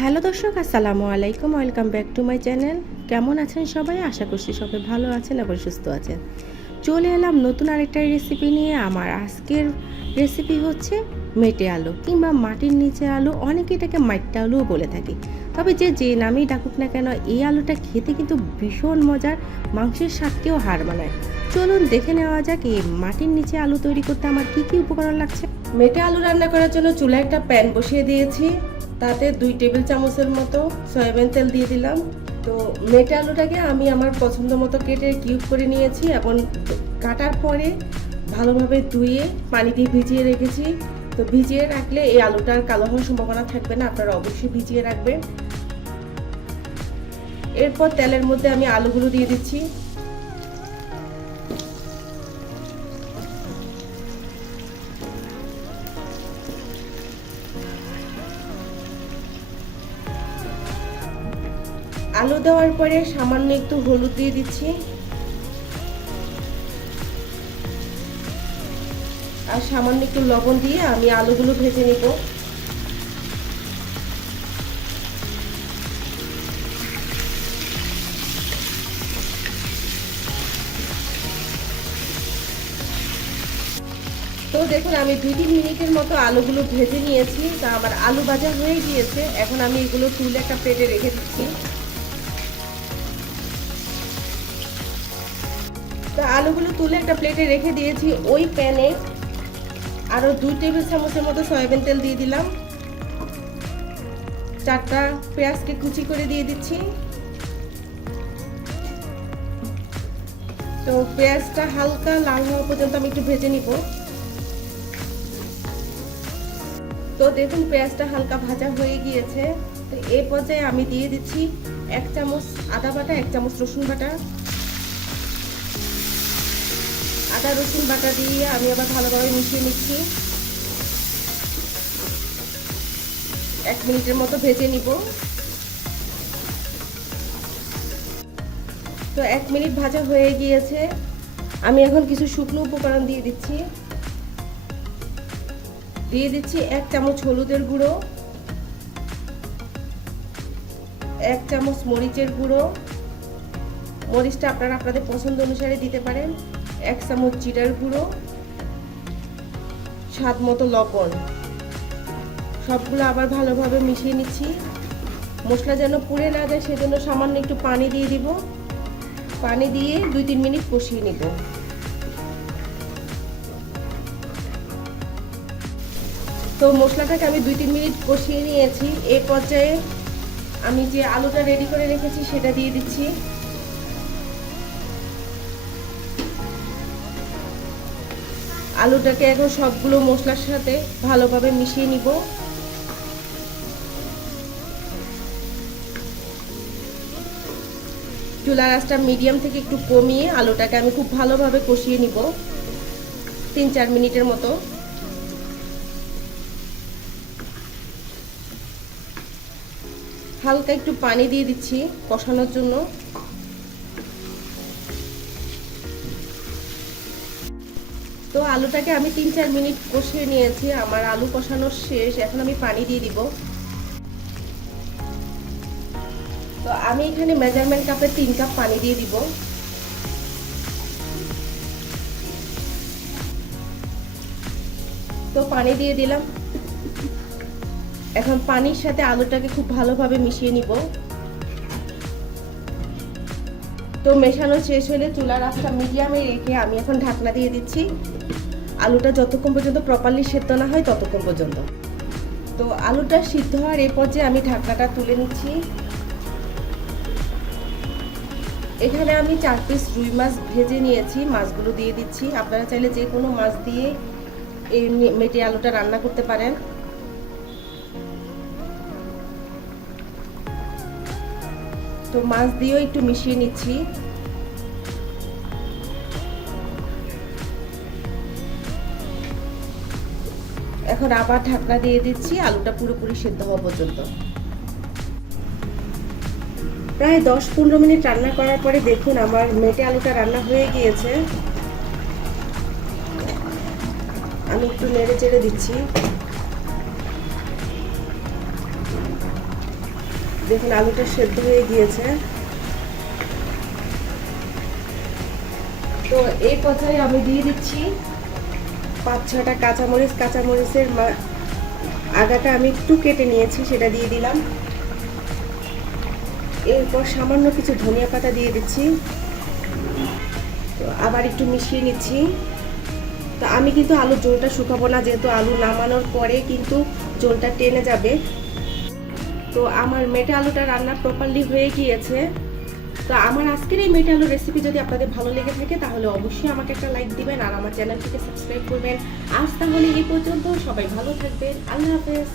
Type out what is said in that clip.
Hello দর্শক, আসসালামু আলাইকুম। Welcome back to my channel. কেমন আছেন সবাই? আশা করছি সবাই ভালো আছেন এবং সুস্থ আছেন। চলে এলাম নতুন আরেকটা রেসিপি নিয়ে। আমার আজকের রেসিপি হচ্ছে মেটে আলু কিংবা মাটির নিচে আলু, অনেকে এটাকে মাইট্টা আলুও বলে থাকি। তবে যে নামেই ডাকুক না কেন, এই আলুটা খেতে কিন্তু ভীষণ মজার, মাংসের স্বাদকেও হার মানায়। চলুন দেখে নেওয়া যাক এই মাটির নিচে আলু তৈরি করতে আমার কি কি উপকরণ লাগছে। মেটে আলু রান্না করার জন্য চুলায় একটা প্যান বসিয়ে দিয়েছি। তাতে 2 টেবিল চামচের মতো সয়াবিন তেল দিয়ে দিলাম। তো মেটে আলুটাকে আমি আমার পছন্দ মতো কেটে কিউব করে নিয়েছি এবং কাটার পরে ভালোভাবে ধুয়ে পানি দিয়ে ভিজিয়ে রেখেছি। তো ভিজিয়ে রাখলে এই আলুটার কালো হওয়ার সম্ভাবনা থাকবে না, আপনারা অবশ্যই ভিজিয়ে রাখবেন। এরপর তেলের মধ্যে আমি আলুগুলো দিয়ে দিচ্ছি। আলু দেওয়ার পরে সামান্য একটু হলুদ দিয়ে দিচ্ছি আর সামান্য একটু লবণ দিয়ে আমি আলুগুলো ভেজে নেব। তো দেখুন, আমি 2-3 মিনিটের মতো আলুগুলো ভেজে নিয়েছি। তা আমার আলু ভাজা হয়ে গিয়েছে। এখন আমি এগুলো তুলে একটা প্লেটে রেখে দিচ্ছি। তো আলুগুলো তুলে একটা প্লেটে রেখে দিয়েছি। ওই প্যানে আরও 2 টেবিল চামচের মতো সয়াবিন তেল দিয়ে দিলাম। 4টা পেঁয়াজকে কুচি করে দিয়ে দিচ্ছি। তো পেঁয়াজটা হালকা লাল হওয়া পর্যন্ত আমি একটু ভেজে নিব। তো দেখুন, পেঁয়াজটা হালকা ভাজা হয়ে গিয়েছে। তো এই পর্যায়ে আমি দিয়ে দিচ্ছি 1 চামচ আদা বাটা, 1 চামচ রসুন বাটা। আদা রসুন বাটা দিয়ে আমি আবার ভালোভাবে মিশিয়ে নিচ্ছি। 1 মিনিটের মতো ভেজে নিব। তো 1 মিনিট ভাজা হয়ে গিয়েছে। আমি এখন কিছু শুকনো উপকরণ দিয়ে দিচ্ছি। 1 চামচ হলুদের গুঁড়ো, 1 চামচ মরিচের গুঁড়ো, মরিচটা আপনারা আপনাদের পছন্দ অনুসারে দিতে পারেন। 1 চামচ জিরার গুঁড়ো, স্বাদ মতো লবণ। সবগুলো আবার ভালোভাবে মিশিয়ে নিচ্ছি। মশলা যেন পুড়ে না যায় সেজন্য সামান্য একটু পানি দিয়ে দিব। পানি দিয়ে 2-3 মিনিট কষিয়ে নিব। তো মশলাটাকে আমি 2-3 মিনিট কষিয়ে নিয়েছি। এই পর্যায়ে আমি যে আলুটা রেডি করে রেখেছি সেটা দিয়ে দিচ্ছি। আলুটাকে এখন সবগুলো মশলার সাথে ভালোভাবে মিশিয়ে নিব। চুলার আঁচটা মিডিয়াম থেকে একটু কমিয়ে আলুটাকে আমি খুব ভালোভাবে কষিয়ে নিব 3-4 মিনিটের মতো। হালকা একটু পানি দিয়ে দিচ্ছি কষানোর জন্য। তো আলুটাকে আমি 3-4 মিনিট কষিয়ে নিয়েছি। আমার আলু কষানো শেষ। এখন আমি পানি দিয়ে দিব। তো আমি এখানে মেজারমেন্ট কাপে 3 কাপ পানি দিয়ে দিব। তো পানি দিয়ে দিলাম। এখন পানির সাথে আলুটাকে খুব ভালোভাবে মিশিয়ে নিব। তো মেশানো শেষ হলে চুলার আঁচটা মিডিয়ামে রেখে আমি এখন ঢাকনা দিয়ে দিচ্ছি। আলুটা যতক্ষণ পর্যন্ত প্রপারলি সেদ্ধ না হয় ততক্ষণ পর্যন্ত। তো আলুটা সিদ্ধ হওয়ার এই পর্যায়ে আমি ঢাকনাটা তুলে নিচ্ছি। এখানে আমি 4 পিস রুই মাছ ভেজে নিয়েছি। মাছগুলো দিয়ে দিচ্ছি। আপনারা চাইলে যে কোনো মাছ দিয়ে এই মেটে আলুটা রান্না করতে পারেন। তো মাছ দিয়েও একটু মিশিয়ে নিচ্ছি। এখন আবার ঢাকনা দিয়ে দিচ্ছি আলুটা পুরোপুরি সেদ্ধ হওয়া পর্যন্ত। প্রায় 10-15 মিনিট রান্না করার পরে দেখুন আমার মেটে আলুটা রান্না হয়ে গিয়েছে। আমি একটু নেড়ে চেড়ে দিচ্ছি। দেখুন আলুটা সেদ্ধ হয়ে গিয়েছে। তো এই পর্যায়ে আমি দিয়ে দিচ্ছি 5-6টা কাঁচামরিচ। কাঁচামরিচের আগাটা আমি একটু কেটে নিয়েছি, সেটা দিয়ে দিলাম। এরপর সামান্য কিছু ধনিয়া পাতা দিয়ে দিচ্ছি। তো আবার একটু মিশিয়ে নিচ্ছি। তো আমি কিন্তু আলুর ঝোলটা শুকাবো না, যেহেতু আলু নামানোর পরে কিন্তু ঝোলটা টেনে যাবে। তো আমার মেটে আলুটা রান্না প্রপারলি হয়ে গিয়েছে। তো আমার আজকের এই মেটে আলুর রেসিপি যদি আপনাদের ভালো লেগে থাকে তাহলে অবশ্যই আমাকে একটা লাইক দিবেন আর আমার চ্যানেলটিকে সাবস্ক্রাইব করবেন। আজ তাহলে এই পর্যন্ত, সবাই ভালো থাকবেন, আল্লাহ হাফেজ।